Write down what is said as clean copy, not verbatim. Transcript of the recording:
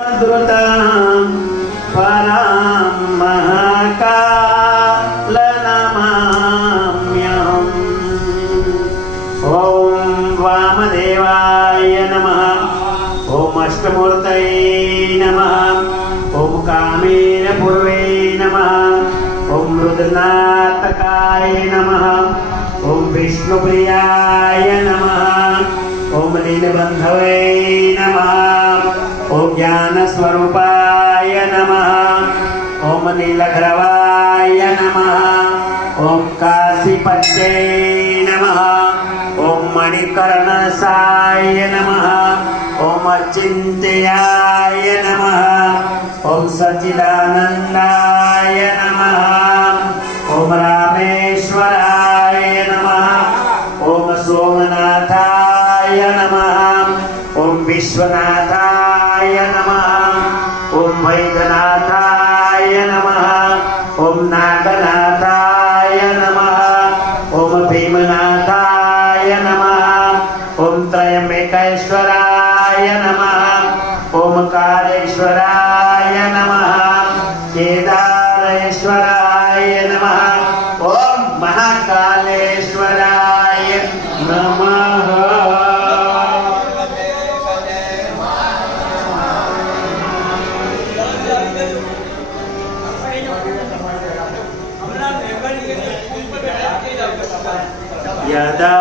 द्रुतं परां महाकालनमाम्यहम्। ॐ वामदेवाय नमः। ॐ अष्टमूर्तये नमः। ॐ कामेरपूर्वे नमः। ॐ रुद्रनाथकाय नमः। ॐ विष्णुप्रियाय नमः। ॐ नीलबन्धवे नमः। ॐ ज्ञानस्वरूपाय नमः। ॐ नीलग्रवाय नमः। ॐ काशीपत्ये नमः। ॐ मणिकर्णसाय नमः। ॐ अचिन्त्याय नमः। ॐ सच्चिदानन्दाय नमः। ॐ रामेश्वराय नमः। ॐ सोमनाथाय नमः। ॐ विश्वनाथाय नमः। ॐ वैद्यनाथाय नमः। ॐ नागनाथाय नमः। ॐ भीमनाथाय नमः। ॐ त्र्यम्बकेश्वराय नमः। ओंकारेश्वराय नमः। केदारेश्वराय नमः। ॐ महाकालेश्वराय नमः। यदा